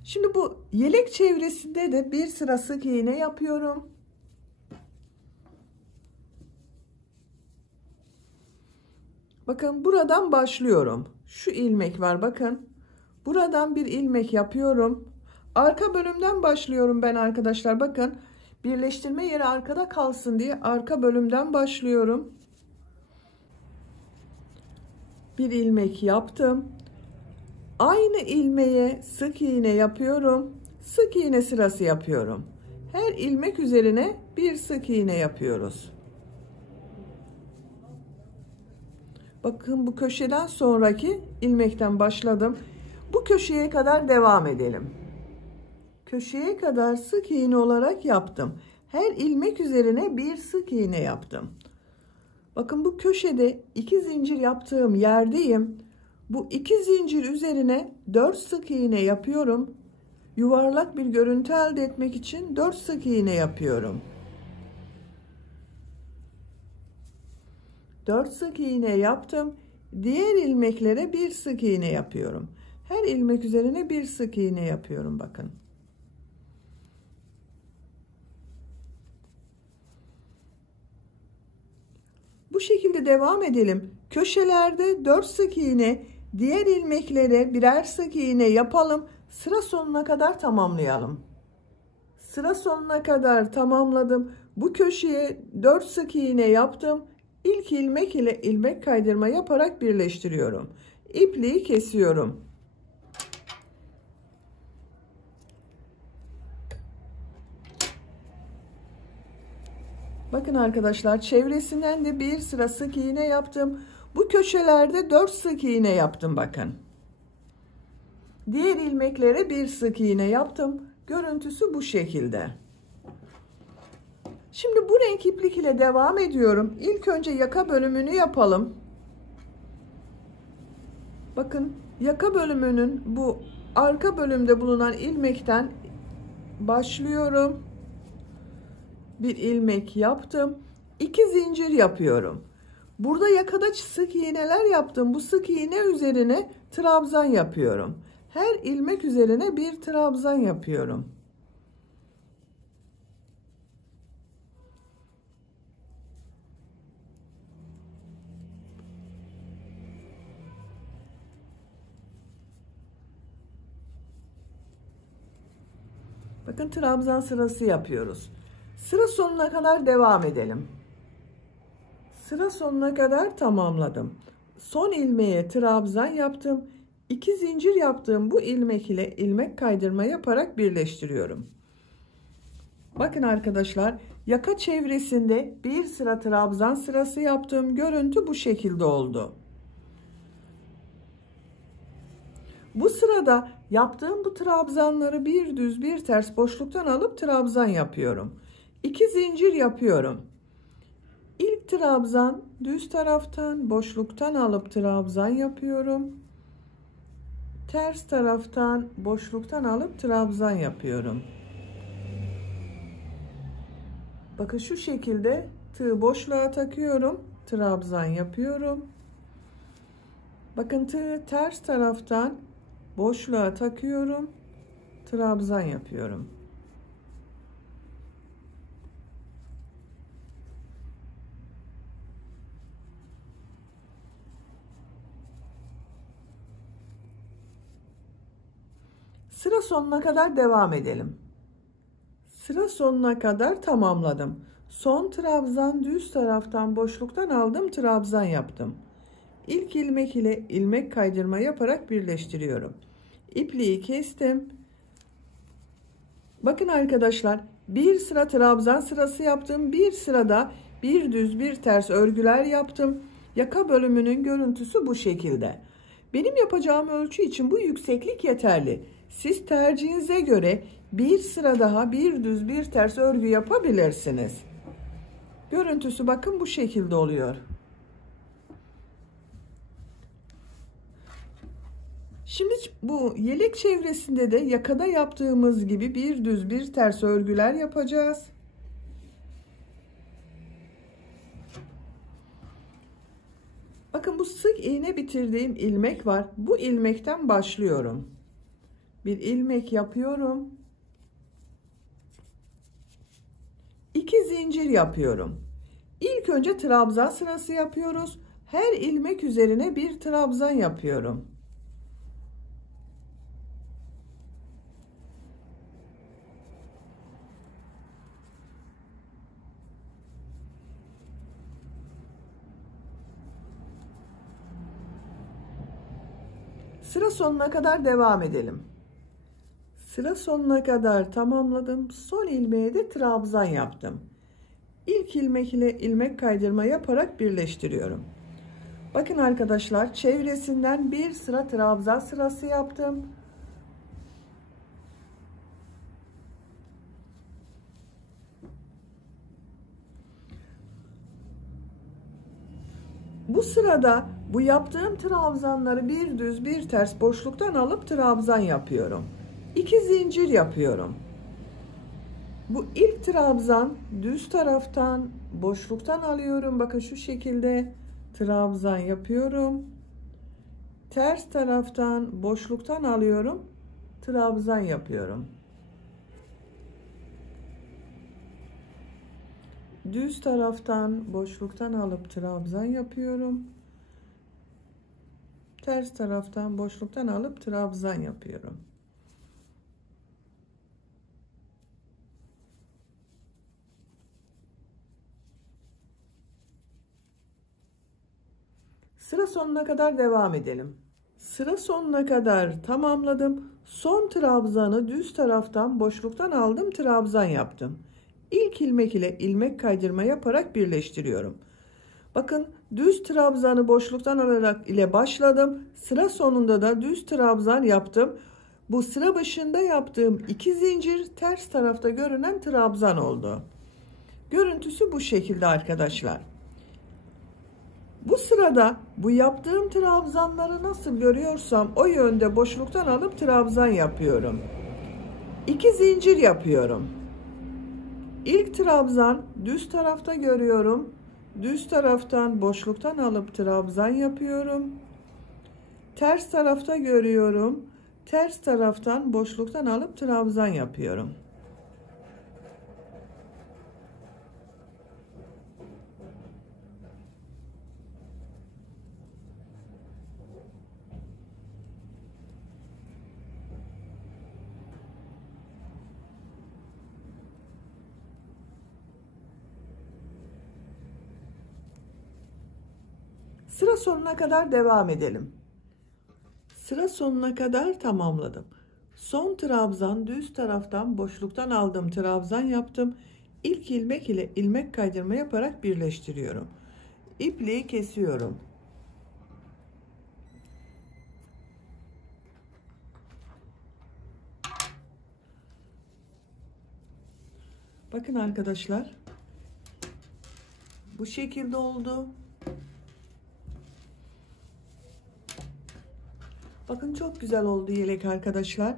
Şimdi bu yelek çevresinde de bir sıra sık iğne yapıyorum. Bakın buradan başlıyorum. Şu ilmek var bakın. Buradan bir ilmek yapıyorum. Arka bölümden başlıyorum ben arkadaşlar. Bakın birleştirme yeri arkada kalsın diye arka bölümden başlıyorum. Bir ilmek yaptım. Aynı ilmeğe sık iğne yapıyorum. Sık iğne sırası yapıyorum. Her ilmek üzerine bir sık iğne yapıyoruz. Bakın bu köşeden sonraki ilmekten başladım. Bu köşeye kadar devam edelim. Köşeye kadar sık iğne olarak yaptım. Her ilmek üzerine bir sık iğne yaptım. Bakın bu köşede 2 zincir yaptığım yerdeyim. Bu 2 zincir üzerine 4 sık iğne yapıyorum. Yuvarlak bir görüntü elde etmek için 4 sık iğne yapıyorum. 4 sık iğne yaptım. Diğer ilmeklere bir sık iğne yapıyorum. Her ilmek üzerine bir sık iğne yapıyorum bakın. Bu şekilde devam edelim. Köşelerde 4 sık iğne, diğer ilmeklere birer sık iğne yapalım. Sıra sonuna kadar tamamlayalım. Sıra sonuna kadar tamamladım. Bu köşeye 4 sık iğne yaptım. İlk ilmek ile ilmek kaydırma yaparak birleştiriyorum. İpliği kesiyorum. Bakın arkadaşlar çevresinden de bir sıra sık iğne yaptım. Bu köşelerde 4 sık iğne yaptım bakın. Diğer ilmeklere bir sık iğne yaptım. Görüntüsü bu şekilde. Şimdi bu renk iplik ile devam ediyorum. İlk önce yaka bölümünü yapalım. Bakın yaka bölümünün bu arka bölümde bulunan ilmekten başlıyorum. Bir ilmek yaptım. 2 zincir yapıyorum. Burada yakada sık iğneler yaptım. Bu sık iğne üzerine trabzan yapıyorum. Her ilmek üzerine bir trabzan yapıyorum. Bakın trabzan sırası yapıyoruz. Sıra sonuna kadar devam edelim. Sıra sonuna kadar tamamladım. Son ilmeğe trabzan yaptım. 2 zincir yaptığım bu ilmek ile ilmek kaydırma yaparak birleştiriyorum. Bakın arkadaşlar yaka çevresinde bir sıra trabzan sırası yaptığım görüntü bu şekilde oldu. Bu sırada yaptığım bu trabzanları bir düz bir ters boşluktan alıp trabzan yapıyorum. 2 zincir yapıyorum. İlk trabzan düz taraftan boşluktan alıp trabzan yapıyorum. Ters taraftan boşluktan alıp trabzan yapıyorum. Bakın şu şekilde tığ boşluğa takıyorum. Trabzan yapıyorum. Bakın tığ ters taraftan boşluğa takıyorum. Trabzan yapıyorum. Sıra sonuna kadar devam edelim. Sıra sonuna kadar tamamladım. Son trabzan düz taraftan boşluktan aldım, trabzan yaptım. İlk ilmek ile ilmek kaydırma yaparak birleştiriyorum. İpliği kestim. Bakın arkadaşlar, bir sıra trabzan sırası yaptım. Bir sırada bir düz bir ters örgüler yaptım. Yaka bölümünün görüntüsü bu şekilde. Benim yapacağım ölçü için bu yükseklik yeterli. Siz tercihinize göre bir sıra daha bir düz bir ters örgü yapabilirsiniz. Görüntüsü bakın bu şekilde oluyor. Şimdi bu yelek çevresinde de yakada yaptığımız gibi bir düz bir ters örgüler yapacağız. Bakın bu sık iğne bitirdiğim ilmek var. Bu ilmekten başlıyorum. Bir ilmek yapıyorum. 2 zincir yapıyorum. İlk önce trabzan sırası yapıyoruz. Her ilmek üzerine bir trabzan yapıyorum. Sıra sonuna kadar devam edelim. Sıra sonuna kadar tamamladım. Son ilmeğe de trabzan yaptım. İlk ilmek ile ilmek kaydırma yaparak birleştiriyorum. Bakın arkadaşlar, çevresinden bir sıra trabzan sırası yaptım. Bu sırada bu yaptığım trabzanları bir düz bir ters boşluktan alıp trabzan yapıyorum. 2 zincir yapıyorum. Bu ilk trabzan düz taraftan boşluktan alıyorum. Bakın şu şekilde trabzan yapıyorum. Ters taraftan boşluktan alıyorum. Trabzan yapıyorum. Düz taraftan boşluktan alıp trabzan yapıyorum. Ters taraftan boşluktan alıp trabzan yapıyorum. Sıra sonuna kadar devam edelim. Sıra sonuna kadar tamamladım. Son trabzanı düz taraftan boşluktan aldım, trabzan yaptım. İlk ilmek ile ilmek kaydırma yaparak birleştiriyorum. Bakın düz trabzanı boşluktan alarak ile başladım. Sıra sonunda da düz trabzan yaptım. Bu sıra başında yaptığım 2 zincir ters tarafta görünen trabzan oldu. Görüntüsü bu şekilde arkadaşlar. Bu sırada bu yaptığım trabzanları nasıl görüyorsam o yönde boşluktan alıp trabzan yapıyorum. 2 zincir yapıyorum. İlk trabzan düz tarafta görüyorum. Düz taraftan boşluktan alıp trabzan yapıyorum. Ters tarafta görüyorum. Ters taraftan boşluktan alıp trabzan yapıyorum. Sıra sonuna kadar devam edelim. Sıra sonuna kadar tamamladım. Son trabzan düz taraftan boşluktan aldım, trabzan yaptım. İlk ilmek ile ilmek kaydırma yaparak birleştiriyorum. İpliği kesiyorum. Bakın arkadaşlar, bu şekilde oldu. Bakın çok güzel oldu yelek arkadaşlar.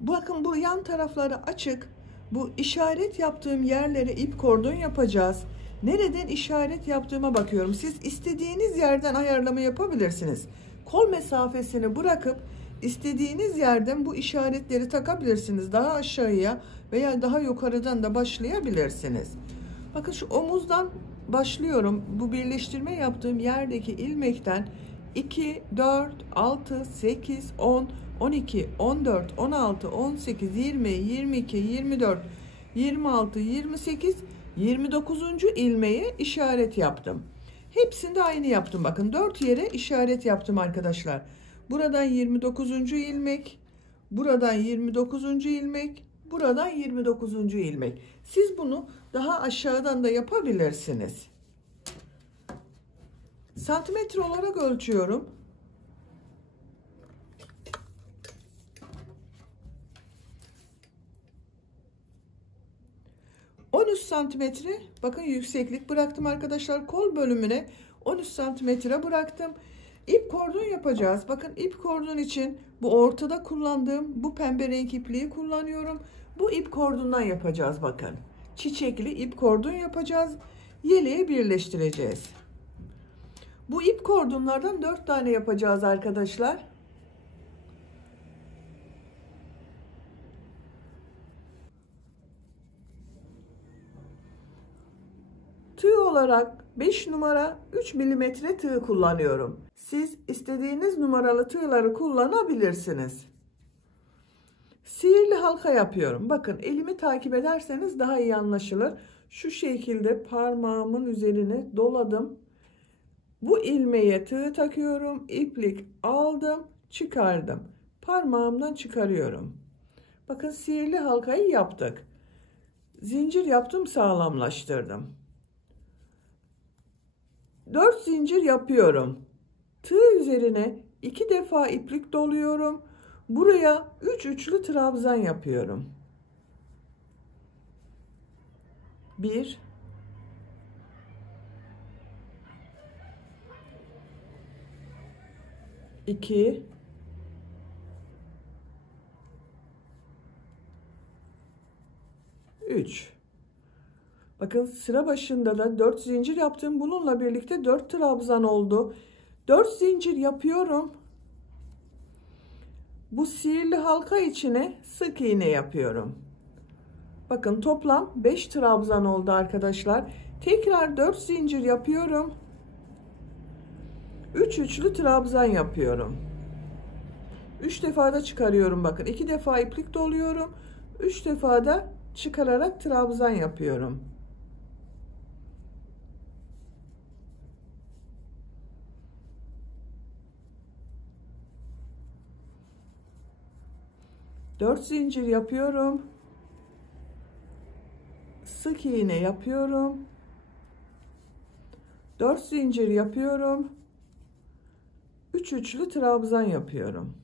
Bakın bu yan tarafları açık. Bu işaret yaptığım yerlere ip kordon yapacağız. Nereden işaret yaptığıma bakıyorum. Siz istediğiniz yerden ayarlama yapabilirsiniz. Kol mesafesini bırakıp istediğiniz yerden bu işaretleri takabilirsiniz. Daha aşağıya veya daha yukarıdan da başlayabilirsiniz. Bakın şu omuzdan başlıyorum. Bu birleştirme yaptığım yerdeki ilmekten 2, 4, 6, 8, 10, 12, 14, 16, 18, 20, 22, 24, 26, 28, 29. ilmeğe işaret yaptım. Hepsinde aynı yaptım. Bakın 4 yere işaret yaptım arkadaşlar. Buradan 29. ilmek, buradan 29. ilmek, buradan 29. ilmek. Siz bunu daha aşağıdan da yapabilirsiniz. Santimetre olarak ölçüyorum. santimetre bakın yükseklik bıraktım arkadaşlar. Kol bölümüne 13 santimetre bıraktım. İp kordon yapacağız. Bakın ip kordon için bu ortada kullandığım bu pembe renk ipliği kullanıyorum. Bu ip kordondan yapacağız bakın. Çiçekli ip kordon yapacağız. Yeleğe birleştireceğiz. Bu ip kordonlardan 4 tane yapacağız arkadaşlar. Tığ olarak 5 numara 3 milimetre tığ kullanıyorum. Siz istediğiniz numaralı tığları kullanabilirsiniz. Sihirli halka yapıyorum. Bakın elimi takip ederseniz daha iyi anlaşılır. Şu şekilde parmağımın üzerine doladım. Bu ilmeğe tığ takıyorum. İplik aldım, çıkardım. Parmağımdan çıkarıyorum. Bakın sihirli halkayı yaptık. Zincir yaptım, sağlamlaştırdım. 4 zincir yapıyorum. Tığ üzerine 2 defa iplik doluyorum. Buraya 3 üçlü trabzan yapıyorum. 1 2 3. Bakın sıra başında da 4 zincir yaptım. Bununla birlikte 4 trabzan oldu. 4 zincir yapıyorum. Bu sihirli halka içine sık iğne yapıyorum. Bakın toplam 5 trabzan oldu arkadaşlar. Tekrar 4 zincir yapıyorum. 3 üçlü trabzan yapıyorum. 3 defa da çıkarıyorum bakın. 2 defa iplik doluyorum. 3 defa da çıkararak trabzan yapıyorum. Dört zincir yapıyorum. Sık iğne yapıyorum. 4 zincir yapıyorum. 3 üçlü trabzan yapıyorum.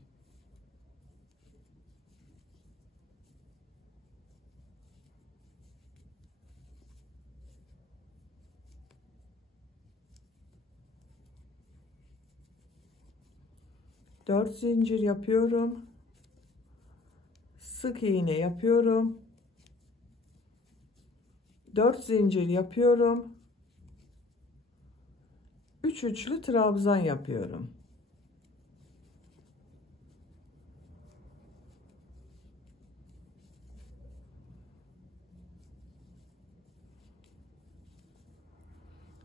Dört zincir yapıyorum. Sık iğne yapıyorum. 4 zincir yapıyorum. 3 üçlü trabzan yapıyorum.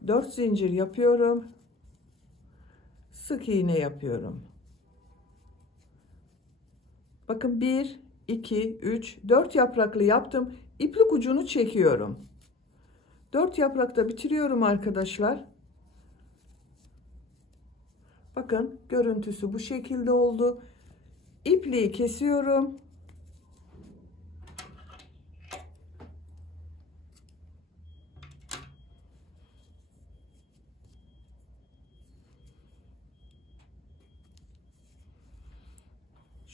Dört zincir yapıyorum. Sık iğne yapıyorum. Bakın 1 2 3 4 yapraklı yaptım. İplik ucunu çekiyorum. 4 yaprakta bitiriyorum arkadaşlar. Bakın görüntüsü bu şekilde oldu. İpliği kesiyorum.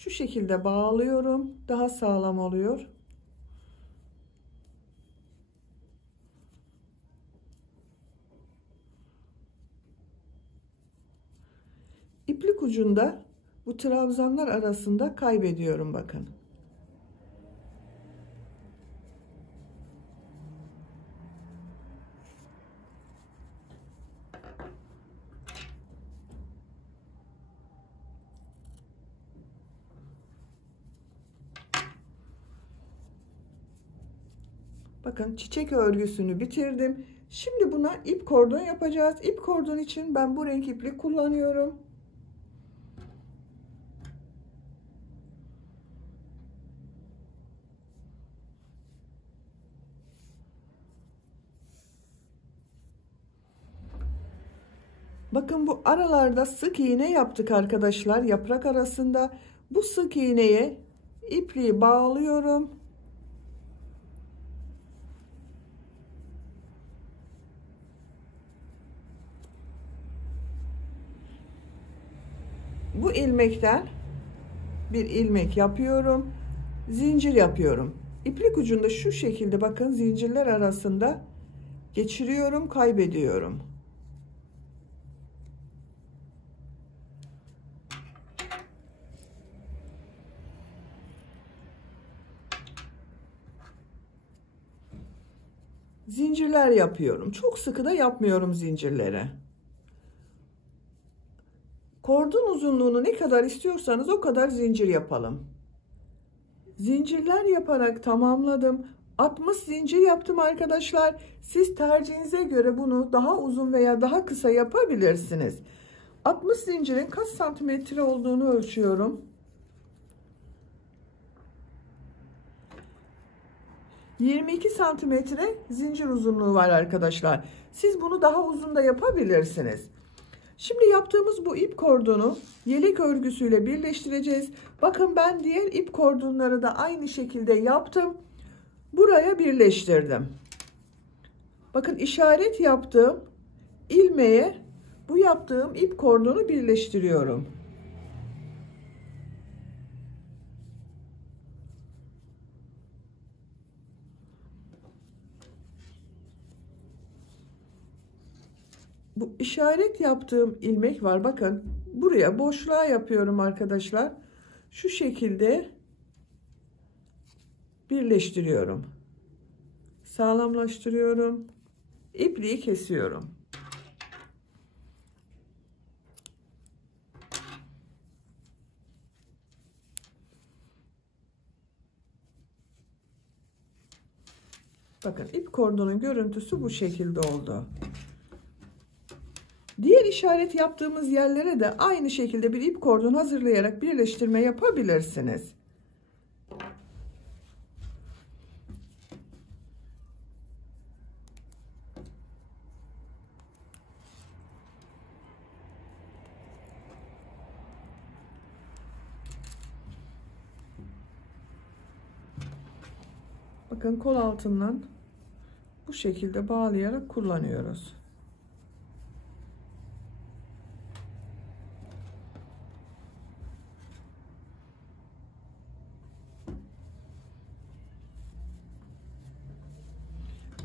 Şu şekilde bağlıyorum. Daha sağlam oluyor. İplik ucunda bu trabzanlar arasında kaybediyorum bakın. Bakın çiçek örgüsünü bitirdim. Şimdi buna ip kordon yapacağız. İp kordon için ben bu renk iplik kullanıyorum. Bakın bu aralarda sık iğne yaptık arkadaşlar. Yaprak arasında bu sık iğneye ipliği bağlıyorum. Bu ilmekten bir ilmek yapıyorum. Zincir yapıyorum. İplik ucunda şu şekilde bakın zincirler arasında geçiriyorum, kaybediyorum. Zincirler yapıyorum. Çok sıkı da yapmıyorum zincirleri. Kordon uzunluğunu ne kadar istiyorsanız o kadar zincir yapalım. Zincirler yaparak tamamladım. 60 zincir yaptım arkadaşlar. Siz tercihinize göre bunu daha uzun veya daha kısa yapabilirsiniz. 60 zincirin kaç santimetre olduğunu ölçüyorum. 22 santimetre zincir uzunluğu var arkadaşlar. Siz bunu daha uzun da yapabilirsiniz. Şimdi yaptığımız bu ip kordonu yelek örgüsüyle birleştireceğiz. Bakın ben diğer ip kordonları da aynı şekilde yaptım. Buraya birleştirdim. Bakın işaret yaptığım ilmeğe bu yaptığım ip kordonu birleştiriyorum. Bu işaret yaptığım ilmek var. Bakın buraya boşluğa yapıyorum arkadaşlar. Şu şekilde birleştiriyorum. Sağlamlaştırıyorum. İpliği kesiyorum. Bakın ip kordonun görüntüsü bu şekilde oldu. Diğer işaret yaptığımız yerlere de aynı şekilde bir ip kordon hazırlayarak birleştirme yapabilirsiniz. Bakın kol altından bu şekilde bağlayarak kullanıyoruz.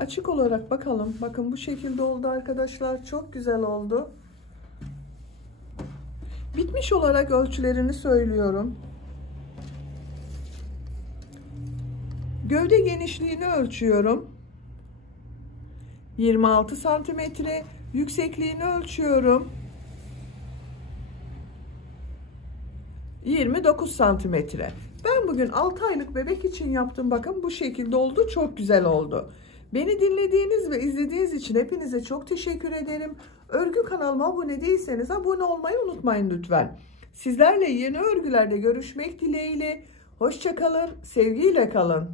Açık olarak bakalım. Bakın bu şekilde oldu arkadaşlar. Çok güzel oldu. Bitmiş olarak ölçülerini söylüyorum. Gövde genişliğini ölçüyorum. 26 santimetre. Yüksekliğini ölçüyorum. 29 santimetre. Ben bugün 6 aylık bebek için yaptım. Bakın bu şekilde oldu. Çok güzel oldu. Beni dinlediğiniz ve izlediğiniz için hepinize çok teşekkür ederim. Örgü kanalıma abone değilseniz abone olmayı unutmayın lütfen. Sizlerle yeni örgülerde görüşmek dileğiyle. Hoşça kalın, sevgiyle kalın.